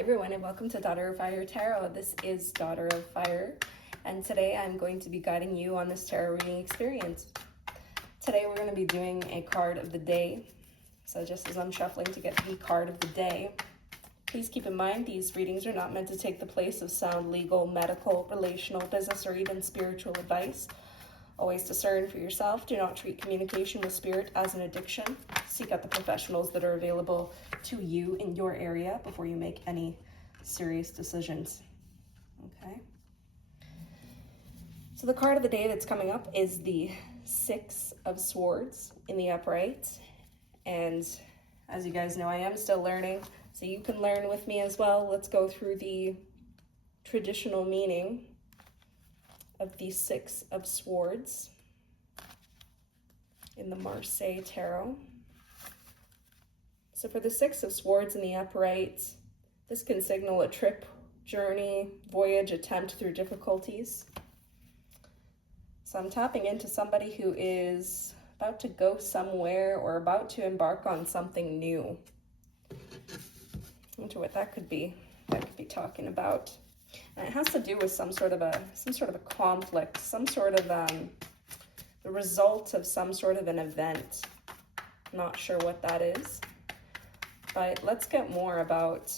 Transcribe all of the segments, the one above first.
everyone, and welcome to Daughter of Fire Tarot. This is Daughter of Fire, and today I'm going to be guiding you on this tarot reading experience. Today we're going to be doing a card of the day. So just as I'm shuffling to get the card of the day, please keep in mind these readings are not meant to take the place of sound legal, medical, relational, business, or even spiritual advice. Always discern for yourself. Do not treat communication with spirit as an addiction. Seek out the professionals that are available to you in your area before you make any serious decisions. Okay. So the card of the day that's coming up is the Six of Swords in the upright. And as you guys know, I am still learning, so you can learn with me as well. Let's go through the traditional meaning of the Six of Swords in the Marseilles Tarot. So for the Six of Swords in the upright, this can signal a trip, journey, voyage, attempt through difficulties. So I'm tapping into somebody who is about to go somewhere or about to embark on something new. I wonder what that could be. That could be talking about. And it has to do with some sort of a conflict, some sort of the result of some sort of an event. Not sure what that is, but let's get more about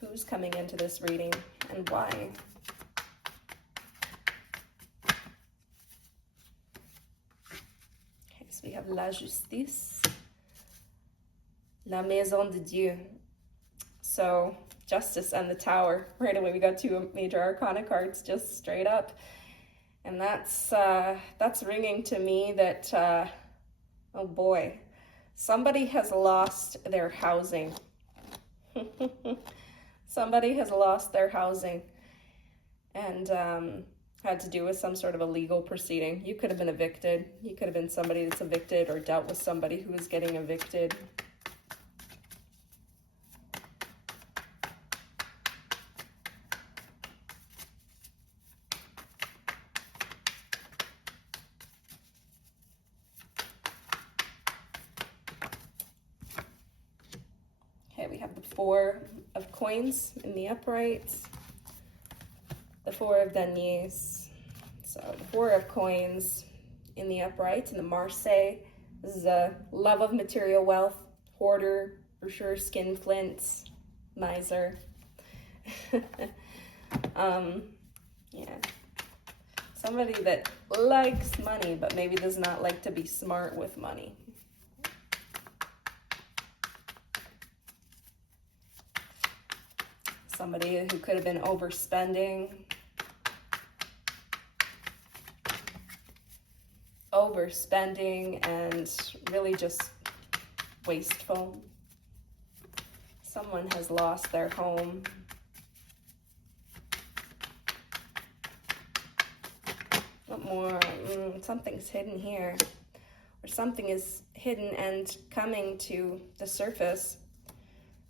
who's coming into this reading and why. Okay, so we have La Justice, La Maison de Dieu. So Justice and the Tower. Right away, we got two major arcana cards just straight up. And that's ringing to me that, oh boy, somebody has lost their housing. Somebody has lost their housing and had to do with some sort of a legal proceeding. You could have been evicted. You could have been somebody that's evicted or dealt with somebody who was getting evicted. Okay, we have the Four of Coins in the upright, the Four of Deniers. So the Four of Coins in the upright in the Marseilles. This is a love of material wealth, hoarder, for sure, skinflint, miser. Yeah, somebody that likes money, but maybe does not like to be smart with money. Somebody who could have been overspending, and really just wasteful. Someone has lost their home. What more? Something's hidden here, or something is hidden and coming to the surface.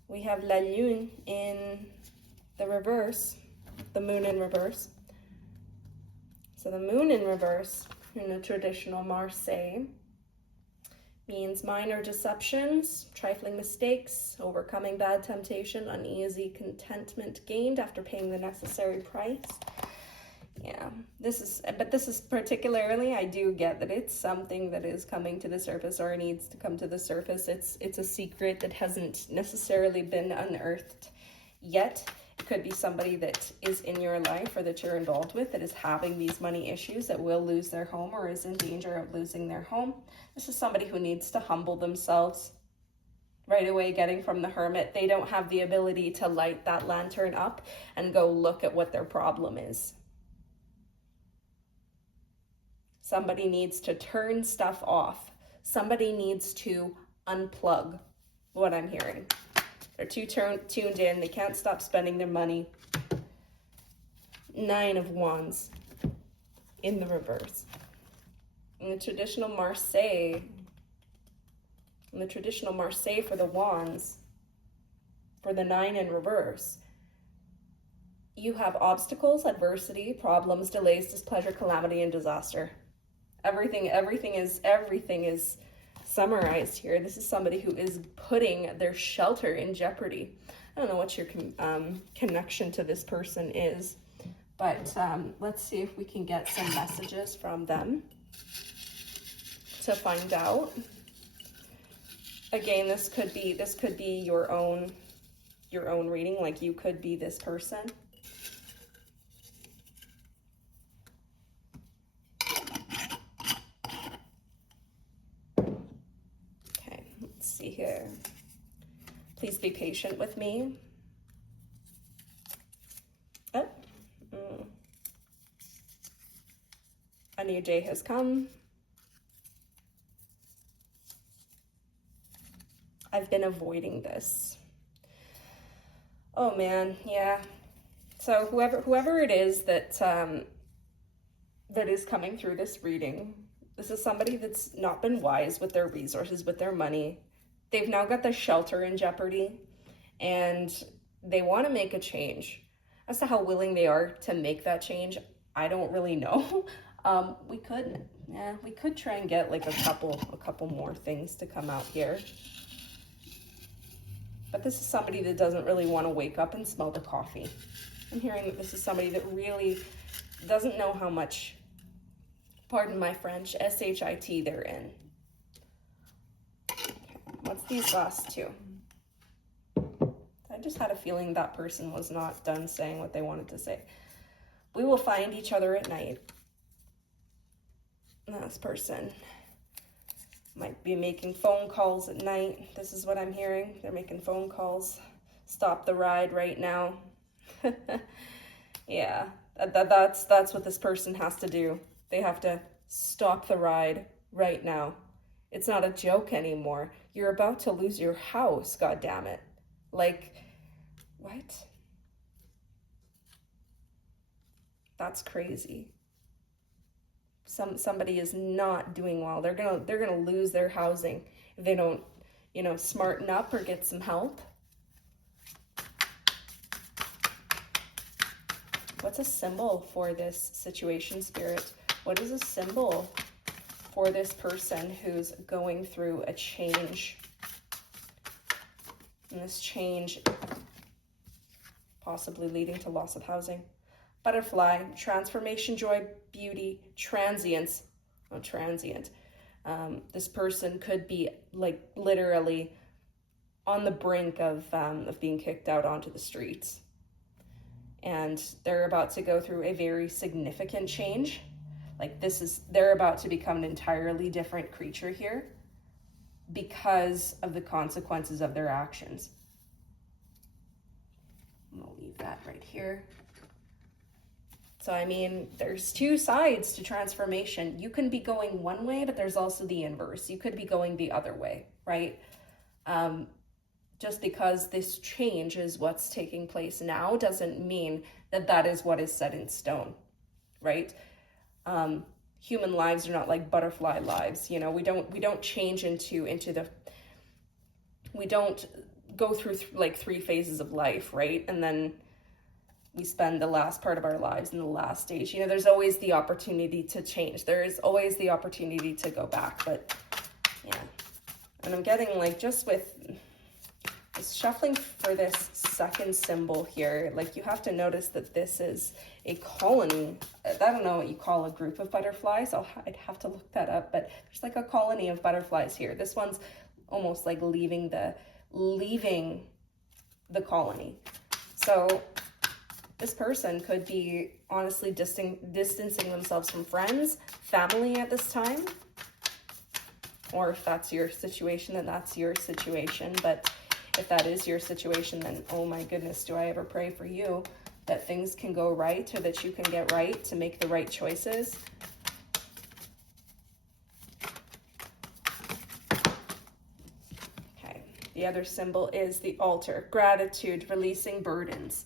We have La Lune in the reverse, the moon in reverse. So the moon in reverse in the traditional Marseille means minor deceptions, trifling mistakes, overcoming bad temptation, uneasy contentment gained after paying the necessary price. Yeah, this is particularly, I do get that it's something that is coming to the surface or needs to come to the surface. It's a secret that hasn't necessarily been unearthed yet. It could be somebody that is in your life or that you're involved with that is having these money issues, that will lose their home or is in danger of losing their home. This is somebody who needs to humble themselves. Right away, getting from the Hermit, they don't have the ability to light that lantern up and go look at what their problem is. Somebody needs to turn stuff off. Somebody needs to unplug, what I'm hearing. They're too tuned in. They can't stop spending their money. Nine of Wands in the reverse. In the traditional Marseille for the Wands, for the Nine in reverse, you have obstacles, adversity, problems, delays, displeasure, calamity, and disaster. Everything is summarized here, this is somebody who is putting their shelter in jeopardy. I don't know what your connection to this person is, but let's see if we can get some messages from them to find out. Again, this could be your own reading, like you could be this person. Okay, let's see here. Please be patient with me. Oh, a new day has come. I've been avoiding this. Oh man, yeah. So whoever it is that that is coming through this reading, this is somebody that's not been wise with their resources, with their money. They've now got the shelter in jeopardy, and they want to make a change. As to how willing they are to make that change, I don't really know. We could try and get like a couple more things to come out here. But this is somebody that doesn't really want to wake up and smell the coffee. I'm hearing that this is somebody that really doesn't know how much, pardon my French, shit they're in. Okay, what's these last two? I just had a feeling that person was not done saying what they wanted to say. We will find each other at night. And this person might be making phone calls at night. This is what I'm hearing. They're making phone calls. Stop the ride right now. Yeah, that's what this person has to do. They have to stop the ride right now. It's not a joke anymore. You're about to lose your house, God damn it. Like, what? That's crazy. Somebody is not doing well. They're gonna lose their housing if they don't, smarten up or get some help. What's a symbol for this situation, Spirit? What is a symbol for this person who's going through a change? And this change possibly leading to loss of housing. Butterfly, transformation, joy, beauty, transience. Oh, transient. This person could be like literally on the brink of being kicked out onto the streets. And they're about to go through a very significant change. Like they're about to become an entirely different creature here because of the consequences of their actions. I'm gonna leave that right here. So, I mean, there's two sides to transformation. You can be going one way, but there's also the inverse. You could be going the other way, right? Just because this change is what's taking place now doesn't mean that that is what is set in stone, right? Human lives are not like butterfly lives. We don't change we don't go through like 3 phases of life, right? And then we spend the last part of our lives in the last stage. There's always the opportunity to change. There is always the opportunity to go back, but yeah. And I'm getting like, just with this shuffling for this second symbol here, like you have to notice that this is a colony. I don't know what you call a group of butterflies. I'd have to look that up, but there's like a colony of butterflies here. This one's almost like leaving the colony. So this person could be honestly distancing themselves from friends, family at this time. Or if that's your situation, then that's your situation. But if that is your situation, then oh my goodness, do I ever pray for you that things can go right, or that you can get right to make the right choices. Okay, the other symbol is the altar, gratitude, releasing burdens.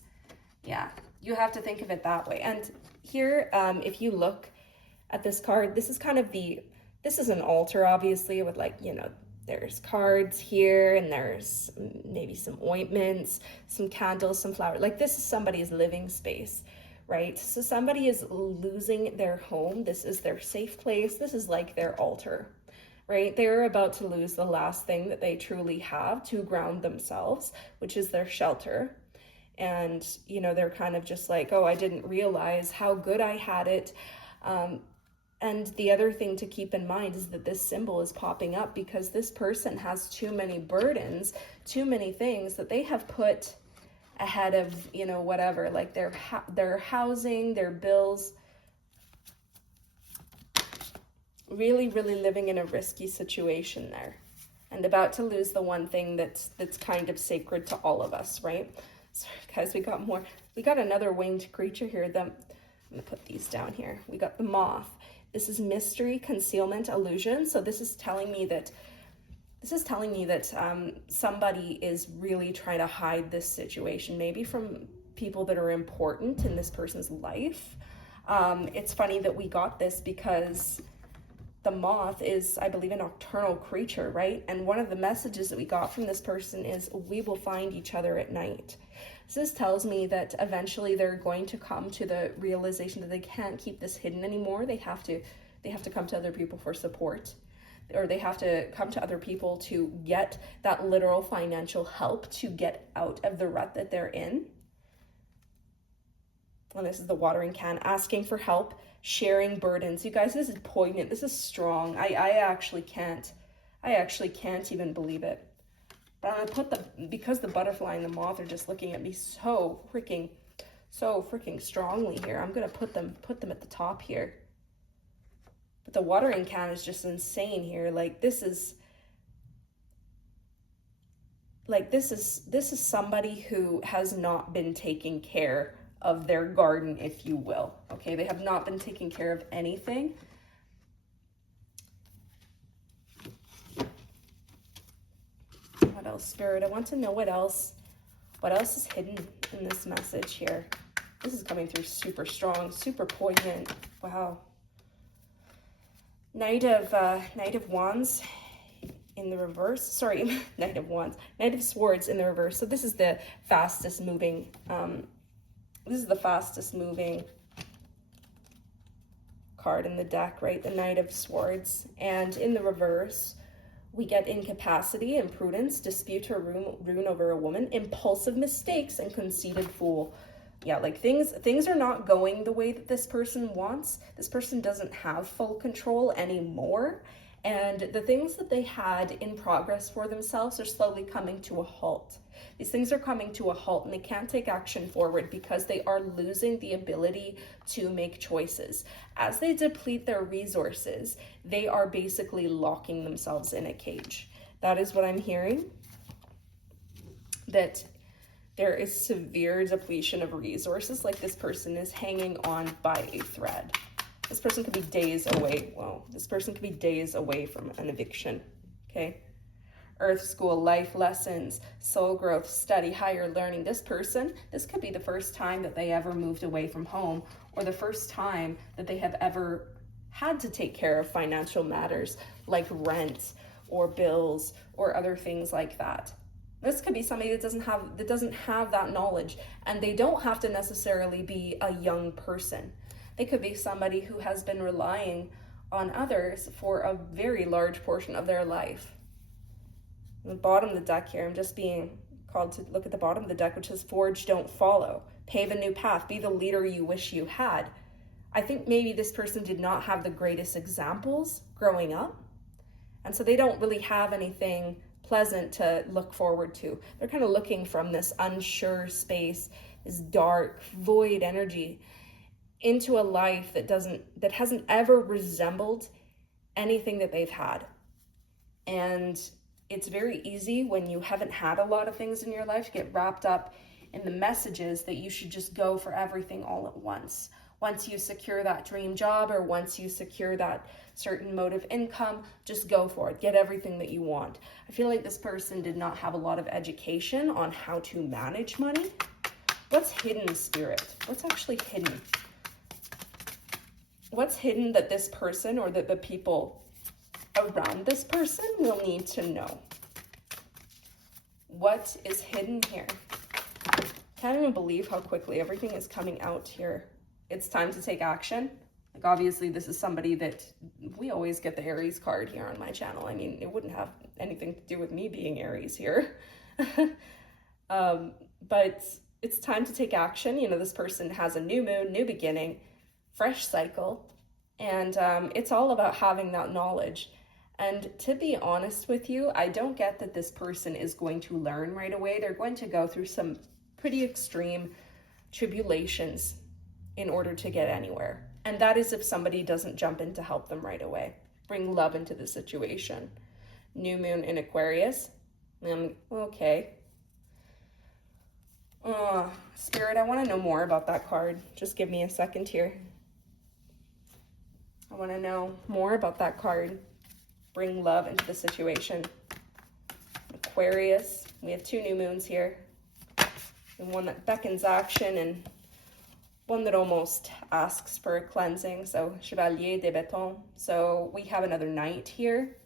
Yeah, you have to think of it that way. And here, if you look at this card, this is kind of this is an altar, obviously, with like, there's cards here, and there's maybe some ointments, some candles, some flowers. Like this is somebody's living space, right? So somebody is losing their home. This is their safe place. This is like their altar. right? They're about to lose the last thing that they truly have to ground themselves, which is their shelter. And, you know, they're kind of just like, oh, I didn't realize how good I had it. And the other thing to keep in mind is that this symbol is popping up because this person has too many burdens, too many things that they have put ahead of, you know, whatever, like their housing, their bills. Really, really living in a risky situation there, and about to lose the one thing that's kind of sacred to all of us, right? So guys, we got another winged creature here. I'm gonna put these down here. We got the moth. This is mystery, concealment, illusion. So this is telling me that somebody is really trying to hide this situation, maybe from people that are important in this person's life. It's funny that we got this because the moth is, I believe, a nocturnal creature, right? And one of the messages that we got from this person is, we will find each other at night. So this tells me that eventually they're going to come to the realization that they can't keep this hidden anymore. They have to come to other people for support, or they have to come to other people to get that literal financial help to get out of the rut that they're in. And this is the watering can, asking for help, sharing burdens. You guys, this is poignant. This is strong. I actually can't even believe it. But I'm gonna put because the butterfly and the moth are just looking at me so freaking strongly here. I'm gonna put them at the top here. But the watering can is just insane here. This is somebody who has not been taking care of their garden, if you will. Okay, they have not been taking care of anything. What else, Spirit? I want to know what else is hidden in this message here. This is coming through super strong, super poignant. Wow. Knight of Wands in the reverse. Sorry, Knight of Wands. Knight of Swords in the reverse. So this is the fastest moving card in the deck, right? The Knight of Swords. And in the reverse, we get incapacity, imprudence, dispute or ruin over a woman, impulsive mistakes, and conceited fool. Yeah, things are not going the way that this person wants. This person doesn't have full control anymore. And the things that they had in progress for themselves are slowly coming to a halt. These things are coming to a halt and they can't take action forward because they are losing the ability to make choices. As they deplete their resources, they are basically locking themselves in a cage. That is what I'm hearing. That there is severe depletion of resources, like this person is hanging on by a thread. This person could be days away. Well, this person could be days away from an eviction, okay? Earth school, life lessons, soul growth, study, higher learning. This could be the first time that they ever moved away from home, or the first time that they have ever had to take care of financial matters like rent or bills or other things like that. This could be somebody that doesn't have that knowledge, and they don't have to necessarily be a young person. They could be somebody who has been relying on others for a very large portion of their life. On the bottom of the deck here, I'm just being called to look at the bottom of the deck, which says forge, don't follow. Pave a new path. Be the leader you wish you had. I think maybe this person did not have the greatest examples growing up, and so they don't really have anything pleasant to look forward to. They're kind of looking from this unsure space, this dark, void energy, into a life that hasn't ever resembled anything that they've had. And it's very easy when you haven't had a lot of things in your life to get wrapped up in the messages that you should just go for everything all at once. Once you secure that dream job, or once you secure that certain mode of income, just go for it. Get everything that you want. I feel like this person did not have a lot of education on how to manage money. What's hidden, Spirit? What's actually hidden? What's hidden that this person, or that the people around this person, will need to know? What is hidden here? Can't even believe how quickly everything is coming out here. It's time to take action. Like, obviously, this is somebody that we always get the Aries card here on my channel. I mean, it wouldn't have anything to do with me being Aries here. But it's time to take action. You know, this person has a new moon, new beginning, fresh cycle. And it's all about having that knowledge. And to be honest with you, I don't get that this person is going to learn right away. They're going to go through some pretty extreme tribulations in order to get anywhere. And that is if somebody doesn't jump in to help them right away. Bring love into the situation. New moon in Aquarius. Okay. Spirit, I want to know more about that card. Just give me a second here. I want to know more about that card. Bring love into the situation. Aquarius. We have 2 new moons here. And one that beckons action and one that almost asks for a cleansing. So, Chevalier de Béton. So, we have another knight here.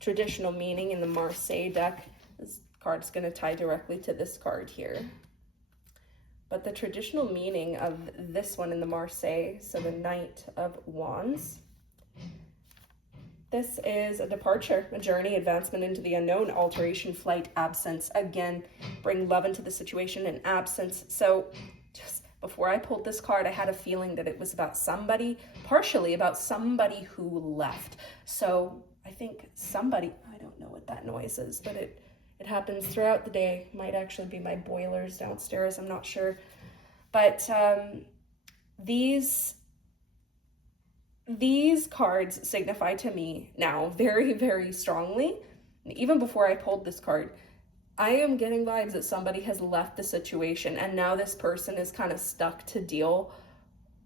Traditional meaning in the Marseilles deck. This card's going to tie directly to this card here. But the traditional meaning of this one in the Marseilles, so the Knight of Wands, this is a departure, a journey, advancement into the unknown, alteration, flight, absence. Again, bring love into the situation and absence. So just before I pulled this card, I had a feeling that it was about somebody, partially about somebody who left. So I think somebody, I don't know what that noise is, but it happens throughout the day. Might actually be my boilers downstairs. I'm not sure. But these cards signify to me now very, very strongly, even before I pulled this card, I am getting vibes that somebody has left the situation and now this person is kind of stuck to deal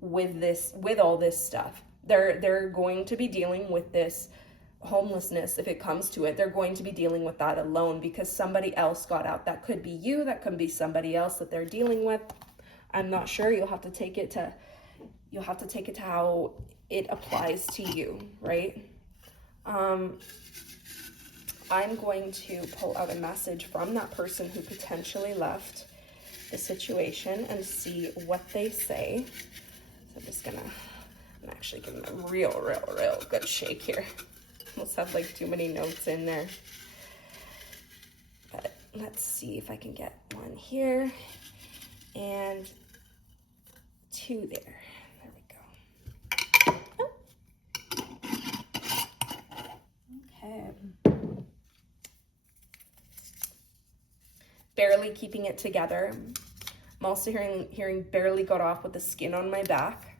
with all this stuff. They're going to be dealing with this homelessness if it comes to it. They're going to be dealing with that alone because somebody else got out. That could be you, that could be somebody else that they're dealing with. I'm not sure. You'll have to take it to how it applies to you, right? I'm going to pull out a message from that person who potentially left the situation and see what they say. So I'm actually giving them a real good shake here. Almost have like too many notes in there. But let's see if I can get one here and 2 there. There we go. Oh. Okay. Barely keeping it together. I'm also hearing barely got off with the skin on my back.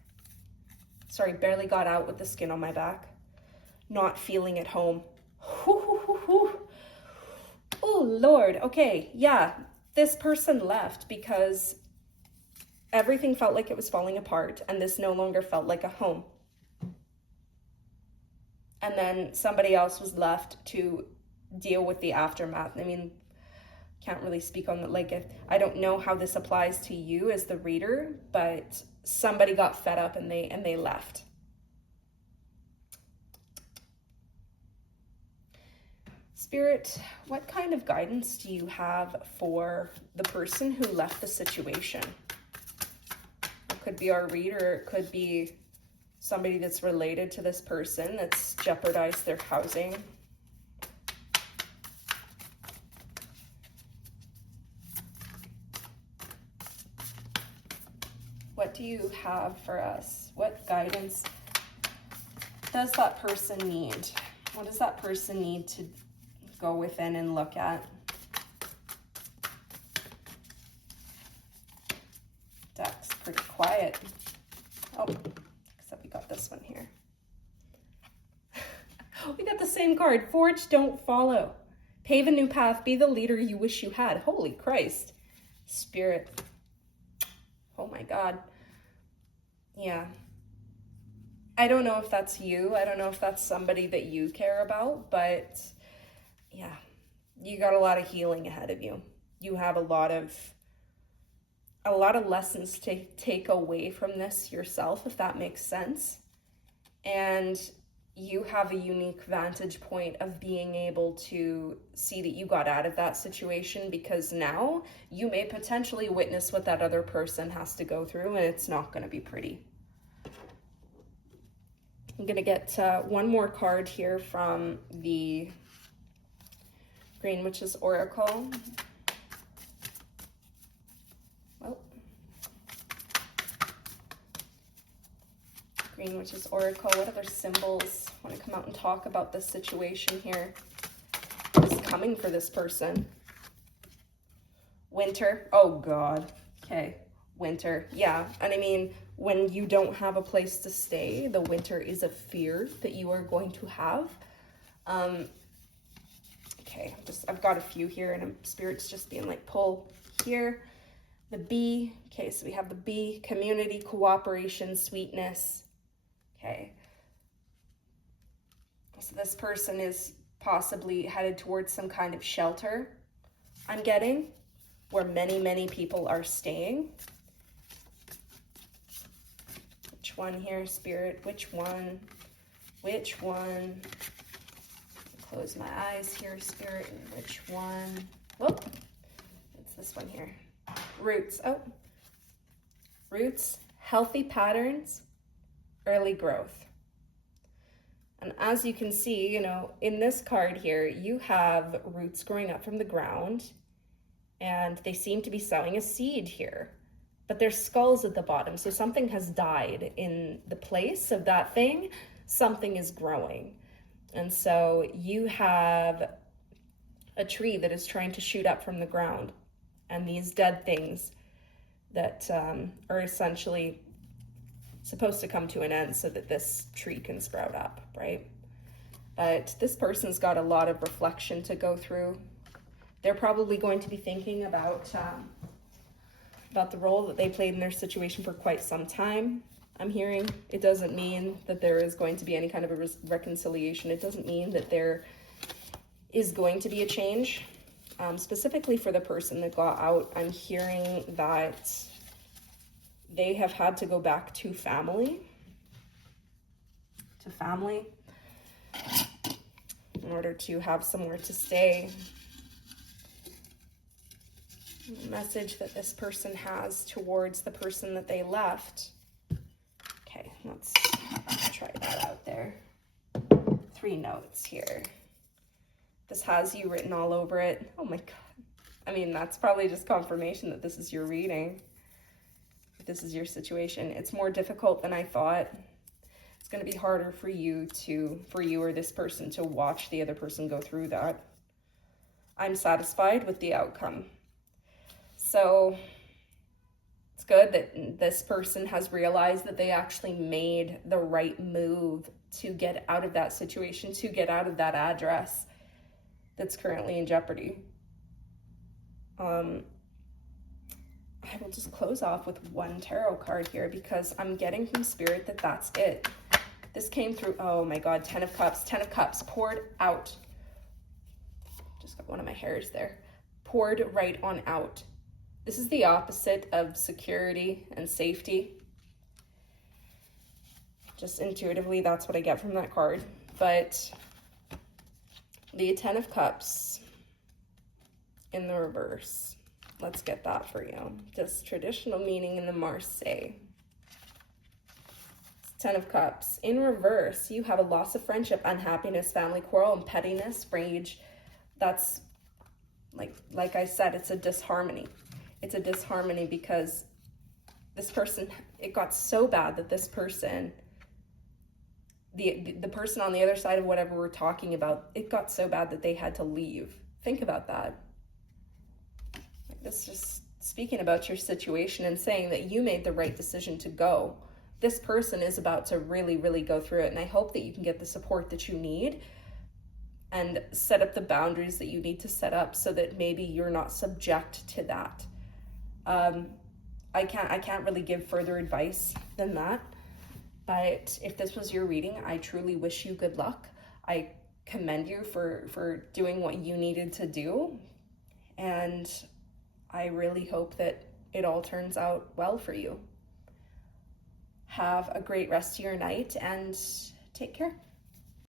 Sorry, barely got out with the skin on my back. Not feeling at home. Oh, Lord. Okay, yeah. This person left because everything felt like it was falling apart and this no longer felt like a home. And then somebody else was left to deal with the aftermath. I mean, can't really speak on that. Like, I don't know how this applies to you as the reader, but somebody got fed up and they left. Spirit, what kind of guidance do you have for the person who left the situation? It could be our reader, it could be somebody that's related to this person that's jeopardized their housing. What do you have for us? What guidance does that person need? What does that person need to go within and look at? Deck's pretty quiet. Oh, except we got this one here. We got the same card. Forge, don't follow. Pave a new path. Be the leader you wish you had. Holy Christ. Spirit. Oh my God. Yeah. I don't know if that's you. I don't know if that's somebody that you care about, but yeah, you got a lot of healing ahead of you. You have a lot of lessons to take away from this yourself, if that makes sense. And you have a unique vantage point of being able to see that you got out of that situation, because now you may potentially witness what that other person has to go through, and it's not going to be pretty. I'm gonna get one more card here from the Green Witch's Oracle. Oh. Green Witch's Oracle, what other symbols want to come out and talk about this situation here? What is coming for this person? Winter, oh God, okay, winter, yeah. And I mean, when you don't have a place to stay, the winter is a fear that you are going to have. Okay, I've got a few here, and Spirit's just being like, pull here. The bee, okay, so we have the bee, community, cooperation, sweetness. Okay, so this person is possibly headed towards some kind of shelter, I'm getting, where many, many people are staying. Which one here, Spirit? Which one? Which one? Close my eyes here, Spirit. Which one? Whoop. It's this one here. Roots. Oh. Roots, healthy patterns, early growth. And as you can see, you know, in this card here, you have roots growing up from the ground, and they seem to be sowing a seed here. But there's skulls at the bottom, so something has died in the place of that thing. Something is growing. And so you have a tree that is trying to shoot up from the ground, and these dead things that are essentially supposed to come to an end so that this tree can sprout up, right? But this person's got a lot of reflection to go through. They're probably going to be thinking about the role that they played in their situation for quite some time. I'm hearing it doesn't mean that there is going to be any kind of a reconciliation. It doesn't mean that there is going to be a change. Specifically for the person that got out, I'm hearing that they have had to go back to family, in order to have somewhere to stay. The message that this person has towards the person that they left. Okay, let's try that out there. 3 notes here. This has you written all over it. Oh my God. I mean, that's probably just confirmation that this is your reading. This is your situation. It's more difficult than I thought. It's going to be harder for you or this person to watch the other person go through that. I'm satisfied with the outcome. So it's good that this person has realized that they actually made the right move to get out of that situation, to get out of that address that's currently in jeopardy. I will just close off with one tarot card here because I'm getting from Spirit that that's it. This came through, oh my God, 10 of Cups poured out. Just got one of my hairs there. Poured right on out. This is the opposite of security and safety. Just intuitively, that's what I get from that card. But the 10 of Cups in the reverse. Let's get that for you. Just traditional meaning in the Marseilles. 10 of Cups. In reverse, you have a loss of friendship, unhappiness, family quarrel, and pettiness, rage. That's, like I said, it's a disharmony. It's a disharmony because this person, it got so bad that this person, the person on the other side of whatever we're talking about, it got so bad that they had to leave. Think about that. This just speaking about your situation and saying that you made the right decision to go. This person is about to really, really go through it. And I hope that you can get the support that you need and set up the boundaries that you need to set up so that maybe you're not subject to that. I can't really give further advice than that. But if this was your reading, I truly wish you good luck. I commend you for doing what you needed to do. And I really hope that it all turns out well for you. Have a great rest of your night and take care.